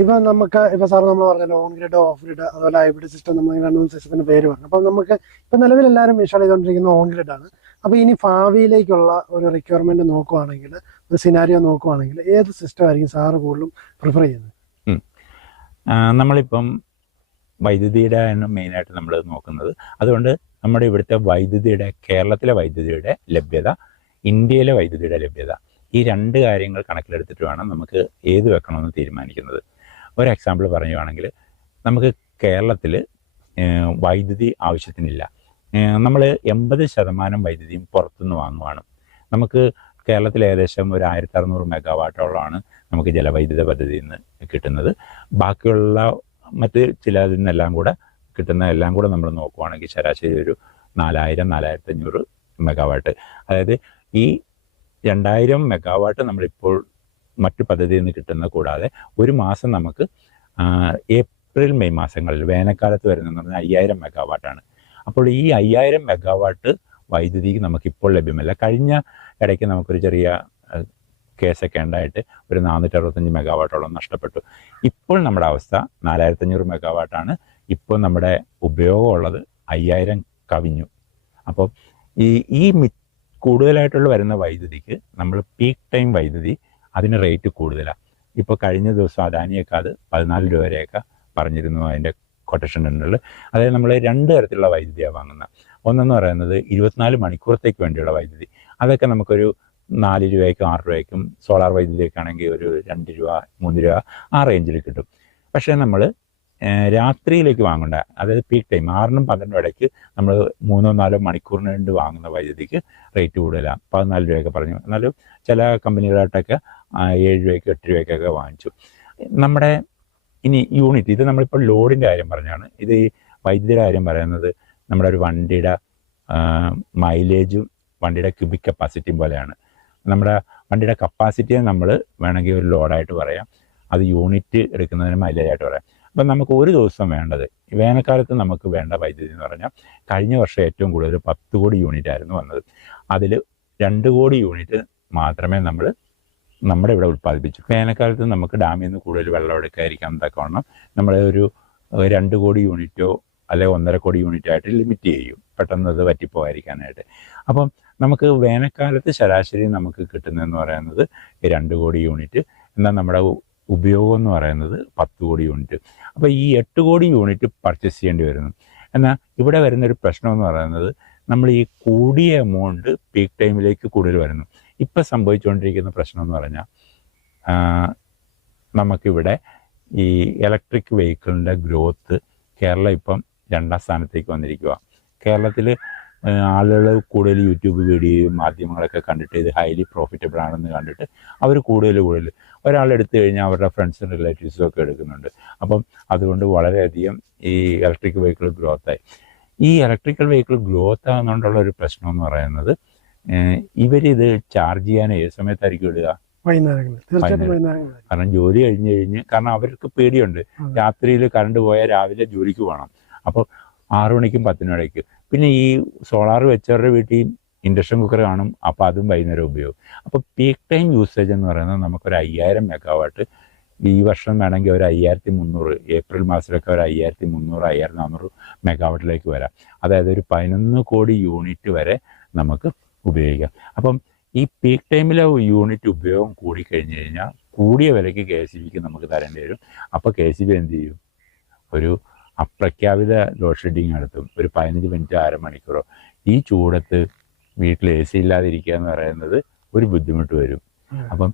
ഇപ്പം നമുക്ക് ഇപ്പം സാർ നമ്മൾ പറഞ്ഞല്ലോ ഓൺ ഗ്രിഡ് ഓഫ് ഗ്രിഡ് അതുപോലെ ഹൈബ്രിഡ് സിസ്റ്റം നമ്മൾ രണ്ട് മൂന്ന് സിസ്റ്റത്തിന്റെ പേര് പറഞ്ഞു. അപ്പം നമുക്ക് ഇപ്പം നിലവിൽ എല്ലാവരും ഇൻസ്റ്റാൾ ചെയ്തുകൊണ്ടിരിക്കുന്ന ഓൺ ഗ്രിഡ് ആണ്. അപ്പോൾ ഇനി ഭാവിയിലേക്കുള്ള ഒരു റിക്വയർമെന്റ് നോക്കുവാണെങ്കിൽ, ഒരു സിനാരിയോ നോക്കുവാണെങ്കിൽ ഏത് സിസ്റ്റം ആയിരിക്കും സാറ് കൂടുതലും പ്രിഫർ ചെയ്യുന്നത്? നമ്മളിപ്പം വൈദ്യുതിയുടെ ആണ് മെയിനായിട്ട് നമ്മൾ നോക്കുന്നത്. അതുകൊണ്ട് നമ്മുടെ ഇവിടുത്തെ വൈദ്യുതിയുടെ, കേരളത്തിലെ വൈദ്യുതിയുടെ ലഭ്യത, ഇന്ത്യയിലെ വൈദ്യുതിയുടെ ലഭ്യത, ഈ രണ്ട് കാര്യങ്ങൾ കണക്കിലെടുത്തിട്ട് വേണം നമുക്ക് ഏത് വെക്കണമെന്ന് തീരുമാനിക്കുന്നത്. ഒരു എക്സാമ്പിൾ പറയുകയാണെങ്കിൽ, നമുക്ക് കേരളത്തിൽ വൈദ്യുതി ആവശ്യത്തിനില്ല. നമ്മൾ 80% വൈദ്യുതിയും പുറത്തുനിന്ന് വാങ്ങുവാണ്. നമുക്ക് കേരളത്തിൽ ഏകദേശം ഒരു 1600 മെഗാവാട്ടോളമാണ് നമുക്ക് ജലവൈദ്യുത പദ്ധതിയിൽ നിന്ന് കിട്ടുന്നത്. ബാക്കിയുള്ള മറ്റ് ചിലതിൽ നിന്നെല്ലാം കൂടെ കിട്ടുന്ന എല്ലാം കൂടെ നമ്മൾ നോക്കുവാണെങ്കിൽ ശരാശരി ഒരു 4000-4500 മെഗാവാട്ട്. അതായത് ഈ 2000 മെഗാവാട്ട് നമ്മളിപ്പോൾ മറ്റു പദ്ധതിയിൽ നിന്ന് കിട്ടുന്ന കൂടാതെ ഒരു മാസം നമുക്ക് ഏപ്രിൽ മെയ് മാസങ്ങളിൽ വേനൽക്കാലത്ത് വരുന്നതെന്ന് പറഞ്ഞാൽ 5000 മെഗാവാട്ടാണ്. അപ്പോൾ ഈ 5000 മെഗാവാട്ട് വൈദ്യുതിക്ക് നമുക്കിപ്പോൾ ലഭ്യമല്ല. കഴിഞ്ഞ ഇടയ്ക്ക് നമുക്കൊരു ചെറിയ കേസൊക്കെ ഉണ്ടായിട്ട് ഒരു 465 മെഗാവാട്ടോളം നഷ്ടപ്പെട്ടു. ഇപ്പോൾ നമ്മുടെ അവസ്ഥ 4500 മെഗാവാട്ടാണ്. ഇപ്പോൾ നമ്മുടെ ഉപയോഗമുള്ളത് 5000 കവിഞ്ഞു. അപ്പോൾ ഈ കൂടുതലായിട്ടുള്ള വരുന്ന വൈദ്യുതിക്ക് നമ്മൾ പീക്ക് ടൈം വൈദ്യുതി അതിന് റേറ്റ് കൂടുതലാണ്. ഇപ്പോൾ കഴിഞ്ഞ ദിവസം അദാനിയൊക്കെ അത് 14 രൂപ വരെയൊക്കെ പറഞ്ഞിരുന്നു അതിൻ്റെ കൊട്ടേഷൻ ടെൻഡറിൽ. അതായത് നമ്മൾ രണ്ട് തരത്തിലുള്ള വൈദ്യുതിയാണ് വാങ്ങുന്നത്. ഒന്നെന്ന് പറയുന്നത് 24 മണിക്കൂറത്തേക്ക് വേണ്ടിയുള്ള വൈദ്യുതി. അതൊക്കെ നമുക്കൊരു 4 രൂപയ്ക്കും 6 രൂപയ്ക്കും, സോളാർ വൈദ്യുതിയൊക്കെ ആണെങ്കിൽ ഒരു 2 രൂപ 3 രൂപ ആ റേഞ്ചിൽ കിട്ടും. പക്ഷേ നമ്മൾ രാത്രിയിലേക്ക് വാങ്ങേണ്ട, അതായത് പീക്ക് ടൈം 6-നും 12-നും ഇടയ്ക്ക് നമ്മൾ 3-4 മണിക്കൂറിന് വേണ്ടി വാങ്ങുന്ന വൈദ്യുതിക്ക് റേറ്റ് കൂടുതലാണ്. 14 രൂപയൊക്കെ പറഞ്ഞു. എന്നാലും ചില കമ്പനികളായിട്ടൊക്കെ 7 രൂപയ്ക്ക് 8 രൂപയ്ക്കൊക്കെ വാങ്ങിച്ചു. നമ്മുടെ ഇനി യൂണിറ്റ്, ഇത് നമ്മളിപ്പോൾ ലോഡിൻ്റെ കാര്യം പറഞ്ഞാണ്. ഇത് ഈ വൈദ്യുതിയുടെ കാര്യം പറയുന്നത് നമ്മുടെ ഒരു വണ്ടിയുടെ മൈലേജും വണ്ടിയുടെ ക്യൂബിക് കപ്പാസിറ്റിയും പോലെയാണ്. നമ്മുടെ വണ്ടിയുടെ കപ്പാസിറ്റിയെ നമ്മൾ വേണമെങ്കിൽ ഒരു ലോഡായിട്ട് പറയാം, അത് യൂണിറ്റ് എടുക്കുന്നതിന് മൈലേജായിട്ട് പറയാം. അപ്പം നമുക്ക് ഒരു ദിവസം വേണ്ടത്, വേനൽക്കാലത്ത് നമുക്ക് വേണ്ട വൈദ്യുതി എന്ന് പറഞ്ഞാൽ കഴിഞ്ഞ വർഷം ഏറ്റവും കൂടുതൽ 10 കോടി യൂണിറ്റ് ആയിരുന്നു വന്നത്. അതിൽ 2 കോടി യൂണിറ്റ് മാത്രമേ നമ്മുടെ ഇവിടെ ഉൽപ്പാദിപ്പിച്ചു. വേനൽക്കാലത്ത് നമുക്ക് ഡാമിൽ നിന്ന് കൂടുതൽ വെള്ളം എടുക്കാതിരിക്കാൻ തക്കവണ്ണം നമ്മൾ ഒരു 2 കോടി യൂണിറ്റോ അല്ലെങ്കിൽ 1.5 കോടി യൂണിറ്റോ ആയിട്ട് ലിമിറ്റ് ചെയ്യും, പെട്ടെന്ന് അത് വറ്റിപ്പോകാതിരിക്കാനായിട്ട്. അപ്പം നമുക്ക് വേനൽക്കാലത്ത് ശരാശരി നമുക്ക് കിട്ടുന്നതെന്ന് പറയുന്നത് 2 കോടി യൂണിറ്റ്. എന്നാൽ നമ്മുടെ ഉപയോഗം എന്ന് പറയുന്നത് 10 കോടി യൂണിറ്റ്. അപ്പോൾ ഈ 8 കോടി യൂണിറ്റ് പർച്ചേസ് ചെയ്യേണ്ടി വരുന്നു. എന്നാൽ ഇവിടെ വരുന്നൊരു പ്രശ്നം എന്ന് പറയുന്നത് നമ്മൾ ഈ കൂടിയ എമൗണ്ട് പീക്ക് ടൈമിലേക്ക് കൂടുതൽ വരുന്നു. ഇപ്പം സംഭവിച്ചുകൊണ്ടിരിക്കുന്ന പ്രശ്നം എന്ന് പറഞ്ഞാൽ നമുക്കിവിടെ ഈ ഇലക്ട്രിക് വെഹിക്കിളിൻ്റെ ഗ്രോത്ത് കേരളം ഇപ്പം 2ാം സ്ഥാനത്തേക്ക് വന്നിരിക്കുക. കേരളത്തിൽ ആളുകൾ കൂടുതൽ യൂട്യൂബ് വീഡിയോയും മാധ്യമങ്ങളൊക്കെ കണ്ടിട്ട് ഇത് ഹൈലി പ്രോഫിറ്റബിൾ ആണെന്ന് കണ്ടിട്ട് അവർ കൂടുതൽ ഒരാളെടുത്തു കഴിഞ്ഞാൽ അവരുടെ ഫ്രണ്ട്സും റിലേറ്റീവ്സും ഒക്കെ എടുക്കുന്നുണ്ട്. അപ്പം അതുകൊണ്ട് വളരെയധികം ഈ ഇലക്ട്രിക് വെഹിക്കിൾ ഗ്രോത്തായി. ഈ ഇലക്ട്രിക്കൽ വെഹിക്കിൾ ഗ്രോത്ത് ആകുന്നതുകൊണ്ടുള്ള ഒരു പ്രശ്നം എന്ന് പറയുന്നത് ഇവരിത് ചാർജ് ചെയ്യാൻ ഏത് സമയത്തായിരിക്കും ഇടുക? കാരണം ജോലി കഴിഞ്ഞ് കാരണം അവർക്ക് പേടിയുണ്ട്, രാത്രിയിൽ കറണ്ട് പോയാൽ രാവിലെ ജോലിക്ക് പോകണം. അപ്പോൾ 6 മണിക്കും 10 ഇടയ്ക്ക്. പിന്നെ ഈ സോളാർ വെച്ചവരുടെ വീട്ടിൽ ഇൻഡക്ഷൻ കുക്കർ കാണും, അപ്പോൾ അതും വൈകുന്നേരം ഉപയോഗം. അപ്പോൾ പീക്ക് ടൈം യൂസേജ് എന്ന് പറയുന്നത് നമുക്കൊരു 5000 മെഗാവാട്ട് ഈ വർഷം വേണമെങ്കിൽ ഒരു 5300, ഏപ്രിൽ മാസത്തിലൊക്കെ ഒരു 5300 5400 മെഗാവാട്ടിലേക്ക് വരാം. അതായത് ഒരു 11 കോടി യൂണിറ്റ് വരെ നമുക്ക് ഉപയോഗിക്കാം. അപ്പം ഈ പീക്ക് ടൈമിലെ യൂണിറ്റ് ഉപയോഗം കൂടിക്കഴിഞ്ഞ് കഴിഞ്ഞാൽ കൂടിയ വിലയ്ക്ക് KSEBിക്ക് നമുക്ക് തരേണ്ടി വരും. അപ്പോൾ KSEB എന്ത് ചെയ്യും? ഒരു അപ്രഖ്യാപിത ലോഡ് ഷെഡിങ് നടത്തും, ഒരു 15 മിനിറ്റ് 1/2 മണിക്കൂറോ. ഈ ചൂടത്ത് വീട്ടിൽ AC ഇല്ലാതിരിക്കുക എന്ന് പറയുന്നത് ഒരു ബുദ്ധിമുട്ട് വരും. അപ്പം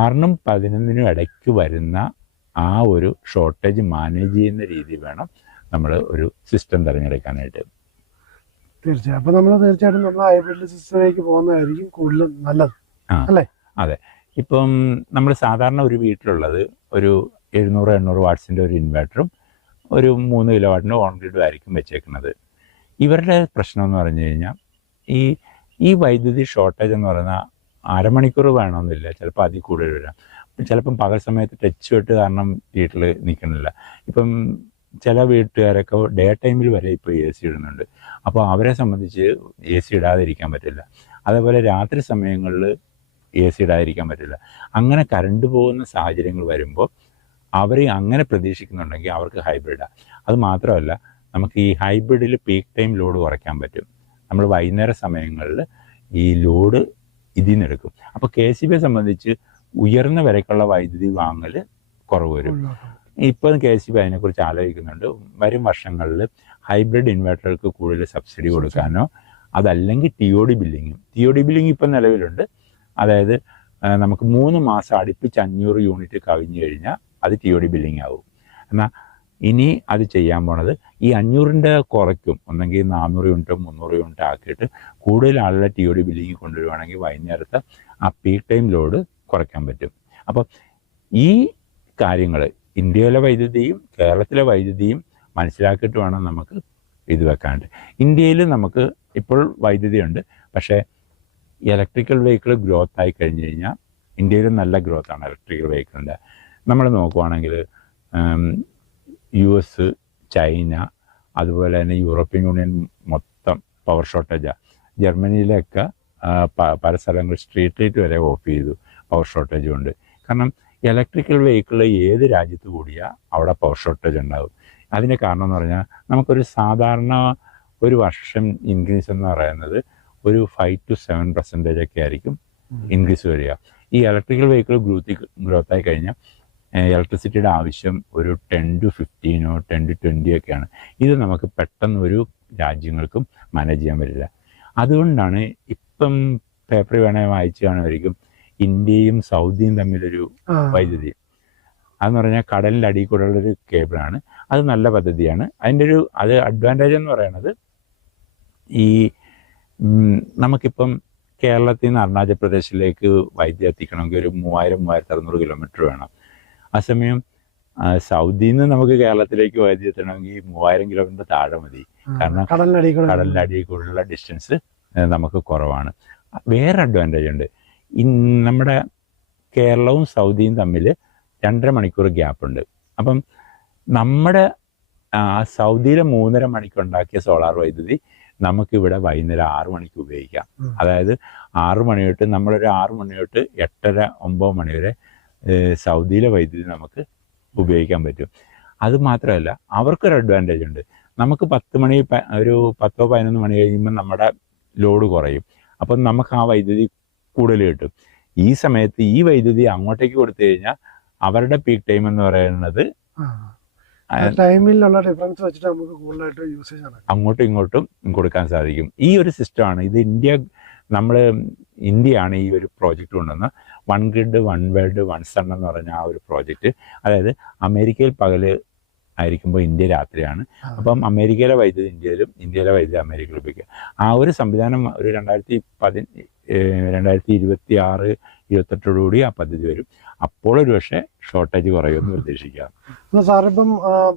6-നും 11-നും ഇടയ്ക്ക് വരുന്ന ആ ഒരു ഷോർട്ടേജ് മാനേജ് ചെയ്യുന്ന രീതി വേണം നമ്മൾ ഒരു സിസ്റ്റം തിരഞ്ഞെടുക്കാനായിട്ട്. തീർച്ചയായും. അപ്പോൾ നമ്മൾ തീർച്ചയായിട്ടും നമ്മൾ ഹൈബ്രിഡ് സിസ്റ്റത്തിലേക്ക് പോകുന്നതായിരിക്കും കൂടുതൽ നല്ലത്, അല്ലേ? അതെ. ഇപ്പം നമ്മൾ സാധാരണ ഒരു വീട്ടിലുള്ളത് ഒരു 700-800 വാട്ട്സിൻ്റെ ഒരു ഇൻവെർട്ടറും ഒരു 3 കിലോവാട്ടിൻ്റെ ഓൺ ഗ്രിഡും ആയിരിക്കും വെച്ചേക്കുന്നത്. ഇവരുടെ പ്രശ്നം എന്ന് പറഞ്ഞു കഴിഞ്ഞാൽ ഈ വൈദ്യുതി ഷോർട്ടേജ് എന്ന് പറയുന്നത് 1/2 മണിക്കൂർ വേണമെന്നില്ല, ചിലപ്പോൾ അതിൽ കൂടുതൽ വരാം. ചിലപ്പം പകൽ സമയത്ത് ടച്ച് വെട്ട് കാരണം വീട്ടിൽ നിൽക്കണില്ല. ഇപ്പം ചില വീട്ടുകാരൊക്കെ ഡേ ടൈമിൽ വരെ ഇപ്പോൾ AC ഇടുന്നുണ്ട്. അപ്പോൾ അവരെ സംബന്ധിച്ച് AC ഇടാതിരിക്കാൻ പറ്റില്ല. അതേപോലെ രാത്രി സമയങ്ങളിൽ AC ഇടാതിരിക്കാൻ പറ്റില്ല. അങ്ങനെ കറണ്ട് പോകുന്ന സാഹചര്യങ്ങൾ വരുമ്പോൾ അവർ അങ്ങനെ പ്രതീക്ഷിക്കുന്നുണ്ടെങ്കിൽ അവർക്ക് ഹൈബ്രിഡാണ്. അത് മാത്രമല്ല, നമുക്ക് ഈ ഹൈബ്രിഡിൽ പീക്ക് ടൈം ലോഡ് കുറയ്ക്കാൻ പറ്റും. നമ്മൾ വൈകുന്നേര സമയങ്ങളിൽ ഈ ലോഡ് ഇതിൽ നിന്ന് എടുക്കും. അപ്പോൾ KCBയെ സംബന്ധിച്ച് ഉയർന്ന വിലക്കുള്ള വൈദ്യുതി വാങ്ങൽ കുറവ് വരും. ഇപ്പം KCB അതിനെക്കുറിച്ച് ആലോചിക്കുന്നുണ്ട്. വരും വർഷങ്ങളിൽ ഹൈബ്രിഡ് ഇൻവെർട്ടർക്ക് കൂടുതൽ സബ്സിഡി കൊടുക്കാനോ, അതല്ലെങ്കിൽ TOD ബില്ലിങ് ഇപ്പം നിലവിലുണ്ട്. അതായത് നമുക്ക് 3 മാസം അടുപ്പിച്ച് 500 യൂണിറ്റ് കവിഞ്ഞു കഴിഞ്ഞാൽ അത് TOD ബില്ലിങ് ആവും. എന്നാൽ ഇനി അത് ചെയ്യാൻ പോണത് ഈ 500ൻ്റെ കുറയ്ക്കും. ഒന്നെങ്കിൽ 400 യൂണിറ്റോ 300 യൂണിറ്റ് ആക്കിയിട്ട് കൂടുതൽ ആളുകളെ TOD ബില്ലിങ് കൊണ്ടുവരുവാണെങ്കിൽ വൈകുന്നേരത്തെ ആ പീക്ക് ടൈം ലോഡ് കുറയ്ക്കാൻ പറ്റും. അപ്പം ഈ കാര്യങ്ങൾ ഇന്ത്യയിലെ വൈദ്യുതിയും കേരളത്തിലെ വൈദ്യുതിയും മനസ്സിലാക്കിയിട്ട് വേണം നമുക്ക് ഇത് വെക്കാണ്ട്. ഇന്ത്യയിൽ നമുക്ക് ഇപ്പോൾ വൈദ്യുതി ഉണ്ട്, പക്ഷേ ഇലക്ട്രിക്കൽ വെഹിക്കിൾ ഗ്രോത്ത് ആയി കഴിഞ്ഞ് കഴിഞ്ഞാൽ ഇന്ത്യയിൽ നല്ല ഗ്രോത്താണ് ഇലക്ട്രിക്കൽ വെഹിക്കിളിൻ്റെ. നമ്മൾ നോക്കുവാണെങ്കിൽ US, ചൈന, അതുപോലെ തന്നെ യൂറോപ്യൻ യൂണിയൻ മൊത്തം പവർ ഷോർട്ടേജാണ്. ജർമ്മനിയിലൊക്കെ പല സ്ഥലങ്ങളിൽ സ്ട്രീറ്റ് ലൈറ്റ് വരെ ഓഫ് ചെയ്തു, പവർ ഷോർട്ടേജും ഉണ്ട്. കാരണം ഇലക്ട്രിക്കൽ വെഹിക്കിൾ ഏത് രാജ്യത്ത് കൂടിയാൽ അവിടെ പവർ ഷോർട്ടേജ് ഉണ്ടാകും. അതിൻ്റെ കാരണം എന്ന് പറഞ്ഞാൽ നമുക്കൊരു സാധാരണ ഒരു വർഷം ഇൻക്രീസ് എന്ന് പറയുന്നത് ഒരു 5 to 7% ഒക്കെ ആയിരിക്കും ഇൻക്രീസ് വരിക. ഈ ഇലക്ട്രിക്കൽ വെഹിക്കിൾ ഗ്രോത്തായി കഴിഞ്ഞാൽ ഇലക്ട്രിസിറ്റിയുടെ ആവശ്യം ഒരു 10 to 15 10 to 20 ഒക്കെയാണ്. ഇത് നമുക്ക് പെട്ടെന്ന് ഒരു രാജ്യങ്ങൾക്കും മാനേജ് ചെയ്യാൻ പറ്റില്ല. അതുകൊണ്ടാണ് ഇപ്പം പേപ്പർ വേണേൽ വായിച്ചു കാണുമായിരിക്കും, ഇന്ത്യയും സൗദിയും തമ്മിലൊരു വൈദ്യുതി. അതെന്ന് പറഞ്ഞാൽ കടലിൻ്റെ അടിയിൽ കൂടെയുള്ളൊരു കേബിളാണ്. അത് നല്ല പദ്ധതിയാണ്. അതിൻ്റെ ഒരു അഡ്വാൻറ്റേജ് എന്ന് പറയുന്നത് ഈ നമുക്കിപ്പം കേരളത്തിൽ നിന്ന് അരുണാചൽ പ്രദേശിലേക്ക് വൈദ്യുതി എത്തിക്കണമെങ്കിൽ ഒരു 3000-3600 കിലോമീറ്റർ വേണം. അസമയം സൗദിയിൽ നിന്ന് നമുക്ക് കേരളത്തിലേക്ക് വൈദ്യുതി എത്തണമെങ്കിൽ 3000 കിലോമീറ്റർ താഴെ മതി. കാരണം കടലിൻ്റെ അടിയിൽ കൂടെയുള്ള ഡിസ്റ്റൻസ് നമുക്ക് കുറവാണ്. വേറെ അഡ്വാൻറ്റേജ് ഉണ്ട്. നമ്മുടെ കേരളവും സൗദിയും തമ്മിൽ 2.5 മണിക്കൂർ ഗ്യാപ്പുണ്ട്. അപ്പം നമ്മുടെ സൗദിയിലെ 3.5 മണിക്ക് ഉണ്ടാക്കിയ സോളാർ വൈദ്യുതി നമുക്കിവിടെ വൈകുന്നേരം 6 മണിക്ക് ഉപയോഗിക്കാം. അതായത് 6 മണി തൊട്ട് നമ്മളൊരു 6 മണി തൊട്ട് 8:30-9 മണി വരെ സൗദിയിലെ വൈദ്യുതി നമുക്ക് ഉപയോഗിക്കാൻ പറ്റും. അത് മാത്രമല്ല, അവർക്കൊരു അഡ്വാൻറ്റേജ് ഉണ്ട്. നമുക്ക് 10 മണി ഒരു 10-11 മണി കഴിയുമ്പോൾ നമ്മുടെ ലോഡ് കുറയും. അപ്പം നമുക്ക് ആ വൈദ്യുതി കൂടുതൽ കിട്ടും. ഈ സമയത്ത് ഈ വൈദ്യുതി അങ്ങോട്ടേക്ക് കൊടുത്തു കഴിഞ്ഞാൽ അവരുടെ പീക്ക് ടൈം എന്ന് പറയുന്നത് ടൈമിലുള്ള ഡിഫറൻസ് വെച്ചിട്ട് നമുക്ക് കൂടുതലായിട്ട് യൂസേജ് ആണ് അങ്ങോട്ടും ഇങ്ങോട്ടും കൊടുക്കാൻ സാധിക്കും. ഈ ഒരു സിസ്റ്റമാണ് ഇത്. ഇന്ത്യയാണ് ഈ ഒരു പ്രോജക്റ്റ് കൊണ്ടുവന്ന് one grid one world one sun എന്ന് പറഞ്ഞ ആ ഒരു പ്രോജക്റ്റ്. അതായത് അമേരിക്കയിൽ പകൽ ആയിരിക്കുമ്പോൾ ഇന്ത്യ രാത്രിയാണ്. അപ്പം അമേരിക്കയിലെ വൈദ്യുതി ഇന്ത്യയിലും ഇന്ത്യയിലെ വൈദ്യുതി അമേരിക്കയിൽ ഉപയോഗിക്കുക. ആ ഒരു സംവിധാനം ഒരു 2026-28 ആ പദ്ധതി വരും. അപ്പോൾ ഒരു പക്ഷേ ഷോർട്ടേജ് കുറയുമെന്ന് പ്രതീക്ഷിക്കാം. അപ്പോൾ സാറിപ്പം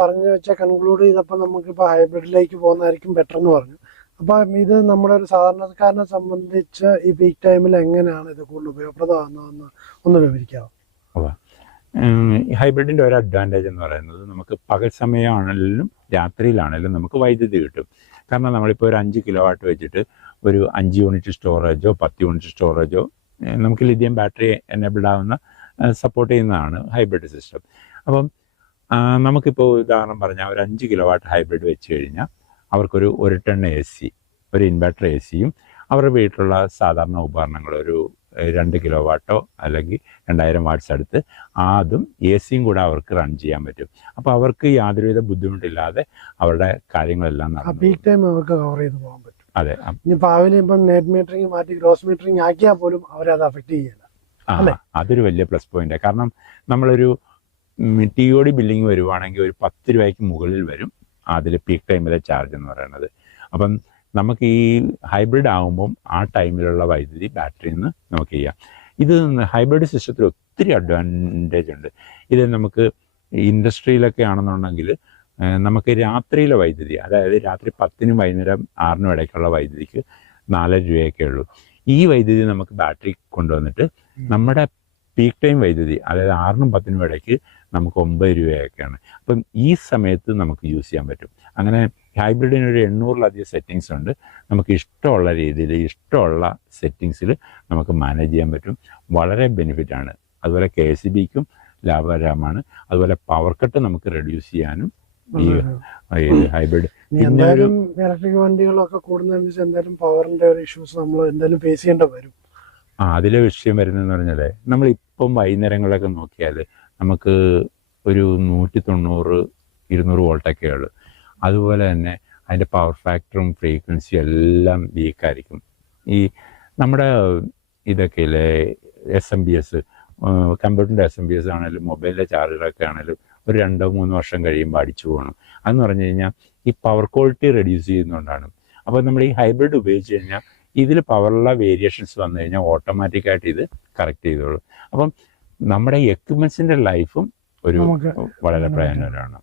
പറഞ്ഞു വെച്ചാൽ കൺക്ലൂഡ് ചെയ്തപ്പോൾ നമുക്കിപ്പോൾ ഹൈബ്രിഡിലേക്ക് പോകുന്നതായിരിക്കും ബെറ്റർ എന്ന് പറഞ്ഞു. അപ്പം ഇത് നമ്മുടെ ഒരു സാധാരണക്കാരനെ സംബന്ധിച്ച് ഈ പീക്ക് ടൈമിൽ എങ്ങനെയാണ് ഇത് കൂടുതൽ ഉപയോഗപ്രദമാകുന്നതെന്ന് ഒന്ന് വിവരിക്കാമോ? ഹൈബ്രിഡിൻ്റെ ഒരു അഡ്വാൻറ്റേജ് എന്ന് പറയുന്നത് നമുക്ക് പകൽ സമയമാണെങ്കിലും രാത്രിയിലാണെങ്കിലും നമുക്ക് വൈദ്യുതി കിട്ടും. കാരണം നമ്മളിപ്പോൾ ഒരു 5 കിലോവാട്ട് വെച്ചിട്ട് ഒരു 5 യൂണിറ്റ് സ്റ്റോറേജോ 10 യൂണിറ്റ് സ്റ്റോറേജോ നമുക്ക് ലിഥിയം ബാറ്ററി എനേബിൾഡ് ആവുന്ന സപ്പോർട്ട് ചെയ്യുന്നതാണ് ഹൈബ്രിഡ് സിസ്റ്റം. അപ്പം നമുക്കിപ്പോൾ ഉദാഹരണം പറഞ്ഞാൽ ഒരു 5 കിലോവാട്ട് ഹൈബ്രിഡ് വെച്ച് കഴിഞ്ഞാൽ അവർക്കൊരു 1 ടൺ AC, ഒരു ഇൻവെർട്ടർ ACയും അവരുടെ വീട്ടിലുള്ള സാധാരണ ഉപകരണങ്ങൾ ഒരു 2 കിലോവാട്ടോ അല്ലെങ്കിൽ 2000 വാട്ട്സ് അടുത്ത് അതും ACയും കൂടെ അവർക്ക് റൺ ചെയ്യാൻ പറ്റും. അപ്പോൾ അവർക്ക് യാതൊരുവിധ ബുദ്ധിമുട്ടില്ലാതെ അവരുടെ കാര്യങ്ങളെല്ലാം പീക്ക് ടൈം അവർക്ക് കവർ ചെയ്ത് പോകാൻ പറ്റും. അതെ. ഇനി ഭാവിയിൽ ഇപ്പം നെറ്റ് മീറ്ററിങ് മാറ്റി ഗ്രോസ് മീറ്ററിങ് ആക്കിയാൽ പോലും അവരത് അഫക്റ്റ് ചെയ്യില്ല. അതൊരു വലിയ പ്ലസ് പോയിന്റ്. കാരണം നമ്മളൊരു TOD ബില്ലിങ് വരുവാണെങ്കിൽ ഒരു 10 രൂപയ്ക്ക് മുകളിൽ വരും അതിൽ പീക്ക് ടൈമിലെ ചാർജ് എന്ന് പറയുന്നത്. അപ്പം നമുക്ക് ഈ ഹൈബ്രിഡ് ആകുമ്പം ആ ടൈമിലുള്ള വൈദ്യുതി ബാറ്ററിയിൽ നിന്ന് നമുക്ക് ചെയ്യാം. ഇത് ഹൈബ്രിഡ് സിസ്റ്റത്തിൽ ഒത്തിരി അഡ്വാൻറ്റേജ് ഉണ്ട്. ഇത് നമുക്ക് ഇൻഡസ്ട്രിയിലൊക്കെ ആണെന്നുണ്ടെങ്കിൽ നമുക്ക് രാത്രിയിലെ വൈദ്യുതി, അതായത് രാത്രി 10-നും വൈകുന്നേരം 6-നും ഇടയ്ക്കുള്ള വൈദ്യുതിക്ക് 4 രൂപയൊക്കെ ഉള്ളൂ. ഈ വൈദ്യുതി നമുക്ക് ബാറ്ററി കൊണ്ടുവന്നിട്ട് നമ്മുടെ പീക്ക് ടൈം വൈദ്യുതി, അതായത് 6-നും 10-നും ഇടയ്ക്ക് നമുക്ക് 9 രൂപയൊക്കെയാണ്. അപ്പം ഈ സമയത്ത് നമുക്ക് യൂസ് ചെയ്യാൻ പറ്റും. അങ്ങനെ ഹൈബ്രിഡിന് ഒരു 800-ലധികം സെറ്റിങ്സ് ഉണ്ട്. നമുക്ക് ഇഷ്ടമുള്ള രീതിയിൽ ഇഷ്ടമുള്ള സെറ്റിങ്സിൽ നമുക്ക് മാനേജ് ചെയ്യാൻ പറ്റും. വളരെ ബെനിഫിറ്റാണ്. അതുപോലെ KCBക്കും ലാഭകരമാണ്. അതുപോലെ പവർ കട്ട് നമുക്ക് റെഡ്യൂസ് ചെയ്യാനും ഈ ഹൈബ്രിഡ്. ഇനി എന്തായാലും ഇലക്ട്രിക് വണ്ടികളൊക്കെ കൂടുന്നതനുസരിച്ച് എന്തായാലും പവറിന്റെ ഒരു ഇഷ്യൂസ് നമ്മൾ എന്തായാലും ഫേസ് ചെയ്യേണ്ടി വരും. അതിലെ വിഷയം വരുന്നതെന്ന് പറഞ്ഞാൽ നമ്മളിപ്പം വൈകുന്നേരങ്ങളൊക്കെ നോക്കിയാൽ നമുക്ക് ഒരു 190-200 വോൾട്ടൊക്കെ ഉള്ളു. അതുപോലെ തന്നെ അതിൻ്റെ പവർ ഫാക്ടറും ഫ്രീക്വൻസിയും എല്ലാം വീക്കായിരിക്കും. ഈ നമ്മുടെ ഇതൊക്കെ ഇല്ലേ SMBS, കമ്പ്യൂട്ടറിൻ്റെ SMBS ആണെങ്കിലും മൊബൈലിലെ ചാർജറൊക്കെ ആണെങ്കിലും ഒരു 2-3 വർഷം കഴിയുമ്പോൾ അടിച്ചു പോകണം. അതെന്ന് പറഞ്ഞു കഴിഞ്ഞാൽ ഈ പവർ ക്വാളിറ്റി റെഡ്യൂസ് ചെയ്യുന്നതുകൊണ്ടാണ്. അപ്പോൾ നമ്മൾ ഈ ഹൈബ്രിഡ് ഉപയോഗിച്ച് കഴിഞ്ഞാൽ ഇതിൽ പവറുള്ള വേരിയേഷൻസ് വന്നു കഴിഞ്ഞാൽ ഓട്ടോമാറ്റിക്കായിട്ട് ഇത് കറക്റ്റ് ചെയ്തോളും. അപ്പം നമ്മുടെ എക്യുപ്മെൻസിൻ്റെ ലൈഫും ഒരു വളരെ പ്രയോജനകരമാണ്.